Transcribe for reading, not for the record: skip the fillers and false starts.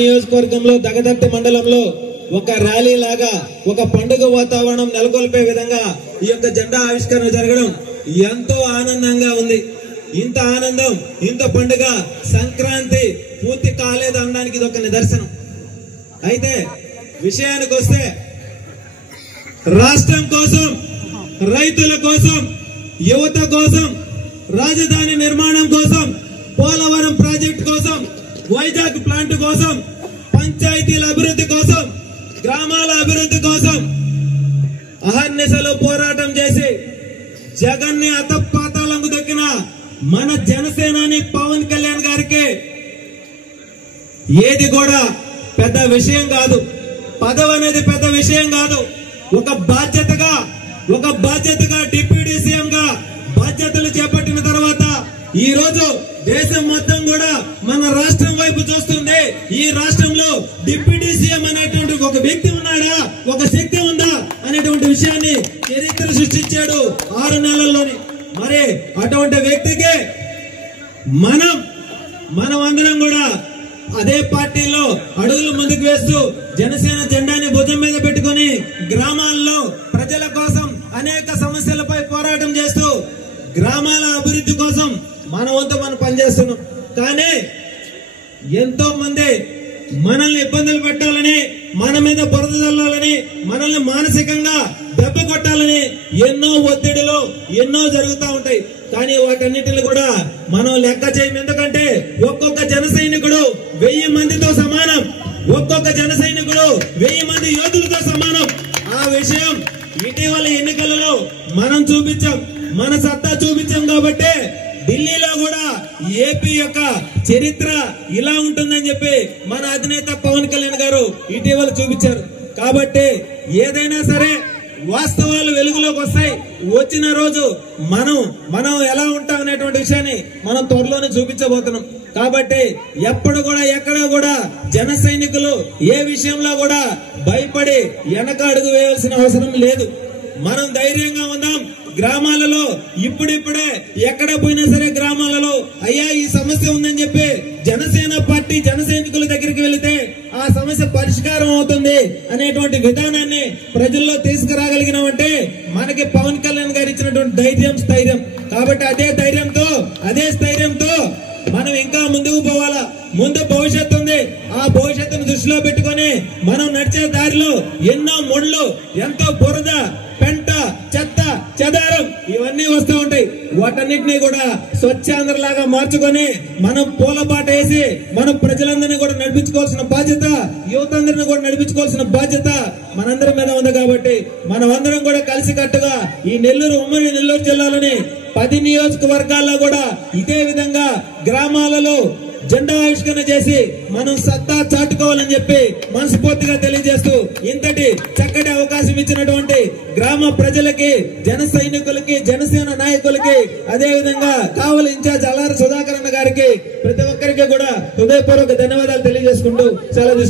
నియోజకవర్గంలో దగదర్తి మండలంలో ఒక ర్యాలీ లాగా ఒక పండుగ వాతావరణం నెలకొల్పే విధంగా ఈ యొక్క జెండా ఆవిష్కరణ జరగడం ఎంతో ఆనందంగా ఉంది. ఇంత ఆనందం, ఇంత పండుగ సంక్రాంతి పూర్తి కాలేదు అనడానికి ఇది ఒక నిదర్శనం. అయితే విషయానికి వస్తే రాష్ట్రం కోసం, రైతుల కోసం, యువత కోసం, రాజధాని నిర్మాణం కోసం, పోలవరం ప్రాజెక్టు కోసం, వైజాగ్ ప్లాంట్ కోసం, పంచాయతీల అభివృద్ధి కోసం, గ్రామాల అభివృద్ధి కోసం అహర్నిశలు పోరాటం చేసి జగన్ని అతపాతాలకు దొక్కిన మన జనసేనాని పవన్ కళ్యాణ్ గారికి ఏది కూడా పెద్ద విషయం కాదు. పదవి అనేది పెద్ద విషయం కాదు. ఒక బాధ్యతగా డిప్యూటీ సీఎం గా బాధ్యతలు చేపట్టిన తర్వాత ఈ రోజు దేశం మొత్తం కూడా మన రాష్ట్రం వైపు చూస్తుంది. ఈ రాష్ట్రంలో డిప్యూటీ సీఎం అనేటువంటి ఒక వ్యక్తి ఉన్నాడా, ఒక శక్తి ఉందా అనేటువంటి విషయాన్ని చరిత్ర సృష్టించాడు 6 నెలల్లోని. మరి అటువంటి వ్యక్తికి మనం అందరం కూడా అదే పార్టీలో అడుగులు ముందుకు వేస్తూ జనసేన జెండాని భుజం మీద పెట్టుకుని గ్రామాల్లో ప్రజల కోసం అనేక సమస్యలపై పోరాటం చేస్తూ గ్రామాల అభివృద్ధి కోసం మన వంతు మనం పనిచేస్తున్నాం. కానీ ఎంతో మంది మనల్ని ఇబ్బందులు పెట్టాలని, మన మీద బురద చల్లాలని, మనల్ని మానసికంగా దెబ్బ కొట్టాలని ఎన్నో ఒత్తిడిలో ఎన్నో జరుగుతూ ఉంటాయి. కానీ వాటన్నిటిని కూడా మనం లెక్క చేయం. ఎందుకంటే ఒక్కొక్క జన సైనికుడు 1000 మందితో సమానం, ఒక్కొక్క జన సైనికుడు 1000 మంది యోధులతో సమానం. ఆ విషయం ఇటీవల ఎన్నికలలో మనం చూపించాం, మన సత్తా చూపించాం. కాబట్టి ఢిల్లీలో కూడా ఏపీ యొక్క చరిత్ర ఇలా ఉంటుందని చెప్పి మన అధినేత పవన్ కళ్యాణ్ గారు ఇటీవల చూపించారు. కాబట్టి ఏదైనా సరే వాస్తవాలు వెలుగులోకి వస్తాయి. వచ్చిన రోజు మనం ఎలా ఉంటాం అనేటువంటి విషయాన్ని మనం త్వరలోనే చూపించబోతున్నాం. కాబట్టి ఎప్పుడు కూడా ఎక్కడ కూడా జన సైనికులు ఏ విషయంలో కూడా భయపడి వెనక అడుగు వేయాల్సిన అవసరం లేదు. మనం ధైర్యంగా ఉందాం. గ్రామాలలో ఇప్పుడిప్పుడే ఎక్కడ పోయినా సరే గ్రామాలలో అయ్యా ఈ సమస్య ఉందని చెప్పి జనసేన పార్టీ జన సైనికుల దగ్గరికి వెళితే ఆ సమస్య పరిష్కారం అవుతుంది అనేటువంటి విధానాన్ని ప్రజల్లో తీసుకురాగలిగినామంటే మనకి పవన్ కళ్యాణ్ గారు ఇచ్చినటువంటి స్థైర్యం. కాబట్టి అదే స్థైర్యంతో మనం ఇంకా ముందుకు పోవాలా. ముందు భవిష్యత్తు ఉంది. ఆ భవిష్యత్తును దృష్టిలో పెట్టుకొని మనం నడిచే దారిలో ఎన్నో ముళ్ళు, ఎంతో బురద, పెంట, చెత్త, చెదారం ఇవన్నీ వస్తూ ఉంటాయి. వాటన్నిటినీ కూడా స్వచ్ఛాంధ్రలాగా మార్చుకొని మనం పూలబాట వేసి మనం ప్రజలందరినీ కూడా నడిపించుకోవాల్సిన బాధ్యత, యువతందరినీ కూడా నడిపించుకోవాల్సిన బాధ్యత మనందరి మీద ఉంది. కాబట్టి మనం అందరం కూడా కలిసికట్టుగా ఈ ఉమ్మడి నెల్లూరు జిల్లాలోని 10 నియోజకవర్గాల్లో కూడా ఇదే విధంగా గ్రామాలలో జెండా ఆవిష్కరణ చేసి మనం సత్తా చాటుకోవాలని చెప్పి మనస్ఫూర్తిగా తెలియజేస్తూ ఇంతటి చక్కటి అవకాశం ఇచ్చినటువంటి గ్రామ ప్రజలకి, జన సైనికులకి, జనసేన నాయకులకి, అదే విధంగా కావలి ఇన్ఛార్జ్ అల్లారి సుధాకర్ అన్న గారికి ప్రతి ఒక్కరికి కూడా హృదయపూర్వక ధన్యవాదాలు తెలియజేసుకుంటూ సెలవు